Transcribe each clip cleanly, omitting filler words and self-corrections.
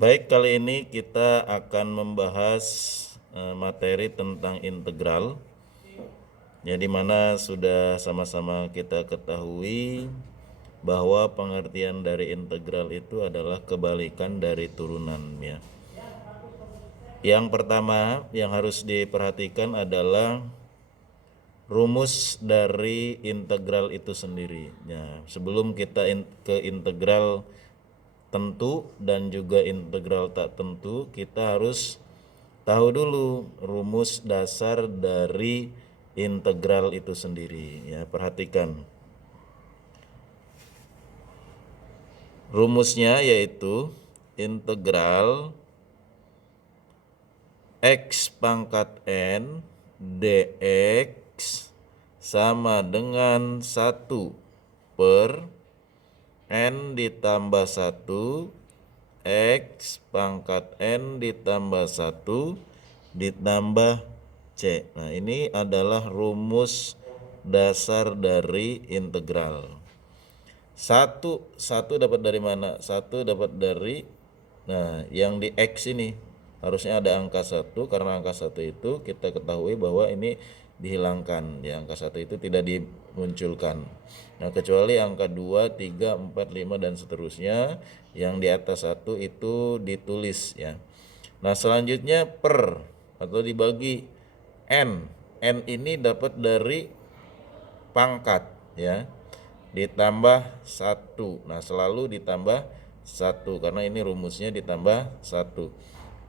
Baik, kali ini kita akan membahas materi tentang integral. Ya, di mana sudah sama-sama kita ketahui bahwa pengertian dari integral itu adalah kebalikan dari turunan ya. Yang pertama yang harus diperhatikan adalah rumus dari integral itu sendiri. Ya, sebelum kita ke integral tentu dan juga integral tak tentu, kita harus tahu dulu rumus dasar dari integral itu sendiri ya. Perhatikan. Rumusnya yaitu integral x pangkat n dx sama dengan 1 per n ditambah 1 x pangkat n ditambah 1 ditambah c. Nah, ini adalah rumus dasar dari integral. Satu dapat dari mana? Satu dapat dari, nah, yang di x ini harusnya ada angka 1, karena angka 1 itu kita ketahui bahwa ini dihilangkan ya, angka 1 itu tidak dimunculkan. Nah, kecuali angka 2, 3, 4, 5 dan seterusnya, yang di atas 1 itu ditulis ya. Nah, selanjutnya per atau dibagi n. N ini dapat dari pangkat ya, ditambah 1. Nah, selalu ditambah 1 karena ini rumusnya ditambah 1.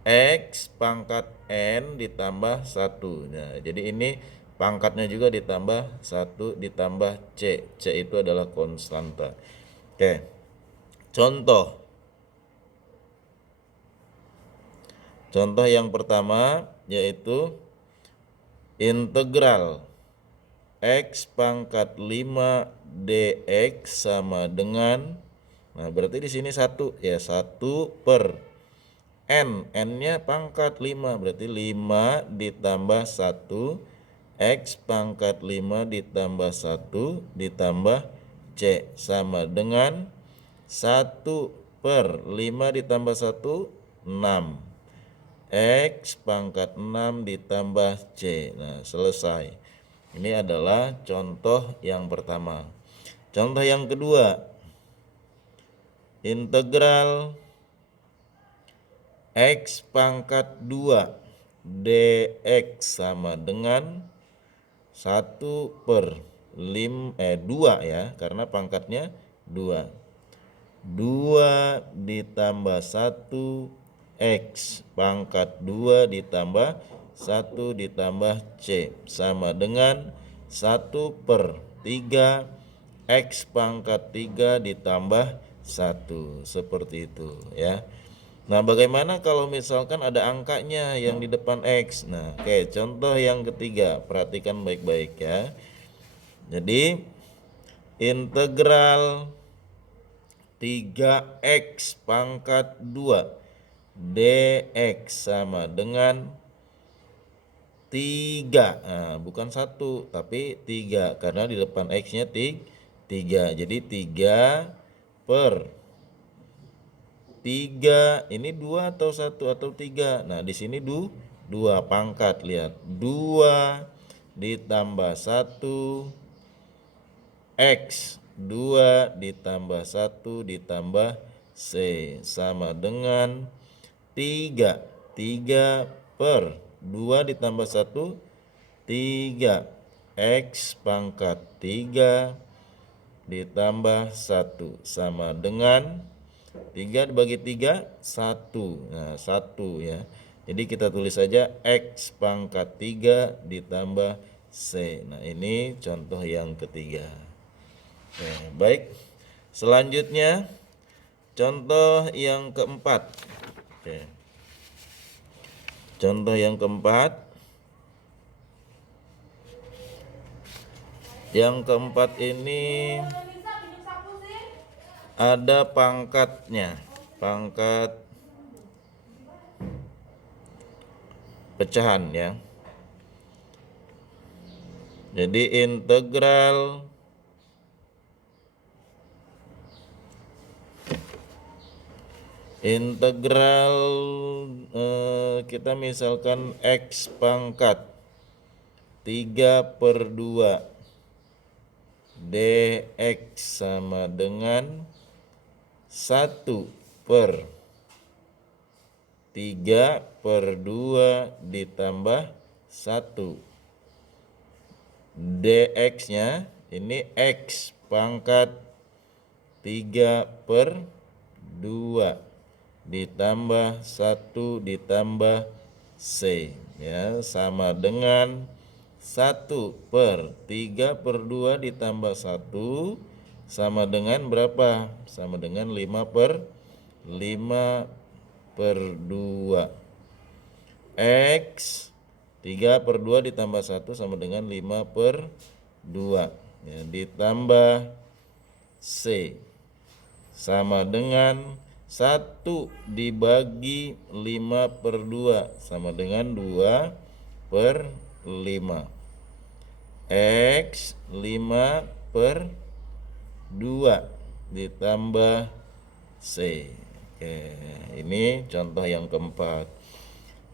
X pangkat n ditambah 1. Nah, jadi ini pangkatnya juga ditambah 1 ditambah c. C itu adalah konstanta. Oke. Contoh. Contoh yang pertama yaitu integral x pangkat 5 dx sama dengan, nah berarti di sini 1 ya, 1 per n-nya pangkat 5, berarti 5 ditambah 1 x pangkat 5 ditambah 1 ditambah c sama dengan 1 per 5 ditambah 1 6 x pangkat 6 ditambah c. Nah, selesai. Ini adalah contoh yang pertama. Contoh yang kedua, integral x pangkat 2 dx sama dengan 1 per 2 ya, karena pangkatnya 2. 2 ditambah 1 x pangkat 2 ditambah 1 ditambah c sama dengan 1 per 3 x pangkat 3 ditambah 1. Seperti itu ya. Nah, bagaimana kalau misalkan ada angkanya yang di depan x? Nah, oke, contoh yang ketiga, perhatikan baik-baik ya. Jadi integral 3x pangkat 2 dx sama dengan 3. Nah, bukan 1 tapi 3 karena di depan x-nya 3. Jadi 3 per 3 ini 2 atau 1 atau 3. Nah, di sini 2 pangkat, lihat. 2 ditambah 1 x, 2 ditambah 1 ditambah c sama dengan 3. 3 per 2 ditambah 1 3 x pangkat 3 ditambah 1 sama dengan 3 dibagi 3 1. Nah, 1 ya. Jadi kita tulis saja x pangkat 3 ditambah c. Nah, ini contoh yang ketiga. Oke, baik. Selanjutnya contoh yang keempat. Oke. Contoh yang keempat. Yang keempat ini ada pangkatnya. Pangkat pecahan ya. Jadi integral Integral kita misalkan X pangkat 3/2 dx sama dengan 1/3/2 ditambah 1. dx nya ini X pangkat 3/2 ditambah 1 ditambah C, ya, sama dengan 1/3/2 ditambah 1 sama dengan berapa? Sama dengan 5/2. X 3/2 ditambah 1 sama dengan 5/2, ya, ditambah C sama dengan 1 dibagi 5/2 sama dengan 2/5. X 5/2 ditambah C. Oke, ini contoh yang keempat.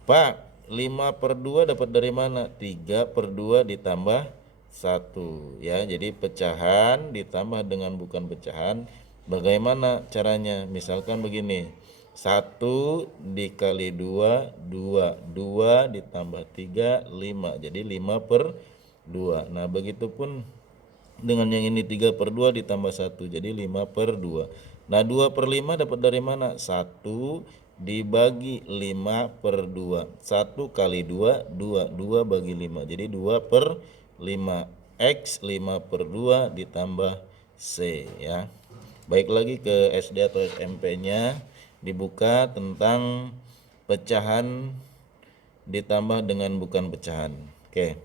Pak, 5/2 dapat dari mana? 3/2 ditambah 1, ya. Jadi pecahan ditambah dengan bukan pecahan. Bagaimana caranya? Misalkan begini, 1 dikali 2, 2 ditambah 3, 5. Jadi 5/2. Nah, begitupun dengan yang ini 3/2 ditambah 1, jadi 5/2. Nah, 2/5 dapat dari mana? 1 dibagi 5/2. 1 kali 2, 2 bagi 5. Jadi 2/5. X 5/2 ditambah C, ya. Baik lagi ke SD atau SMP-nya, dibuka tentang pecahan ditambah dengan bukan pecahan. Oke.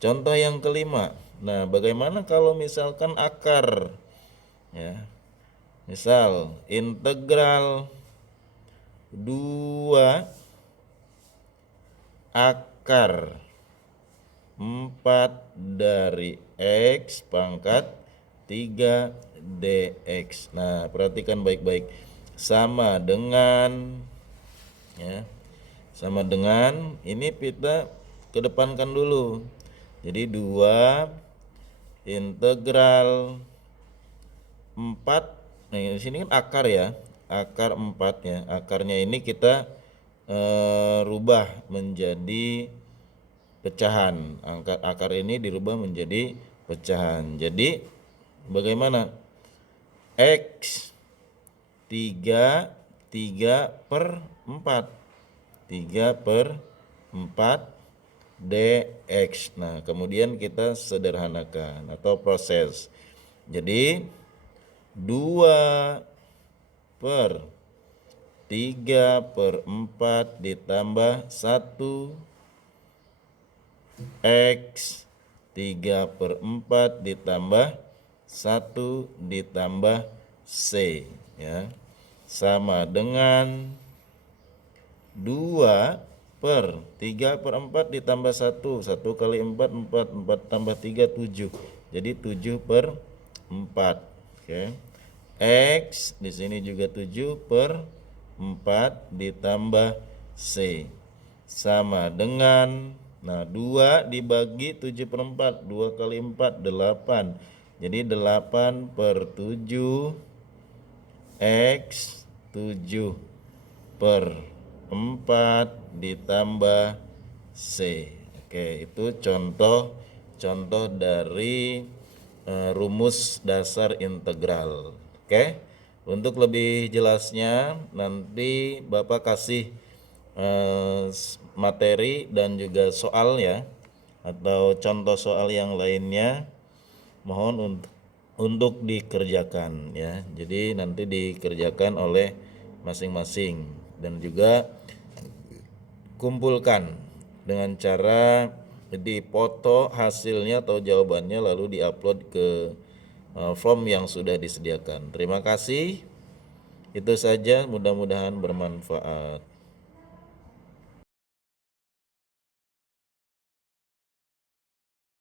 Contoh yang kelima. Nah, bagaimana kalau misalkan akar, ya. Misal integral 2 akar 4 dari X pangkat 3 dx. Nah, perhatikan baik-baik. Sama dengan, ya, sama dengan ini kita kedepankan dulu. Jadi 2 integral 4. Nah, di sini kan akar, ya, akar 4-nya. Akarnya ini kita rubah menjadi pecahan. Akar ini dirubah menjadi pecahan. Jadi bagaimana? X 3/4 3/4 dx. Nah, kemudian kita sederhanakan atau proses. Jadi 2/3/4 ditambah 1 X 3/4 ditambah 1 ditambah C, ya, sama dengan 2/3/4 ditambah 1. 1 kali 4, 4. 4 tambah 3, 7. Jadi 7/4. Oke. X di sini juga 7/4 ditambah C sama dengan, nah, 2 dibagi 7/4. 2 kali 4, 8. Jadi 8/7 X 7/4 ditambah C. Oke, itu contoh dari rumus dasar integral. Oke. Untuk lebih jelasnya nanti Bapak kasih materi dan juga soal, ya, atau contoh soal yang lainnya, mohon untuk dikerjakan, ya. Jadi nanti dikerjakan oleh masing-masing dan juga kumpulkan dengan cara dipoto hasilnya atau jawabannya lalu diupload ke form yang sudah disediakan. Terima kasih. Itu saja, mudah-mudahan bermanfaat.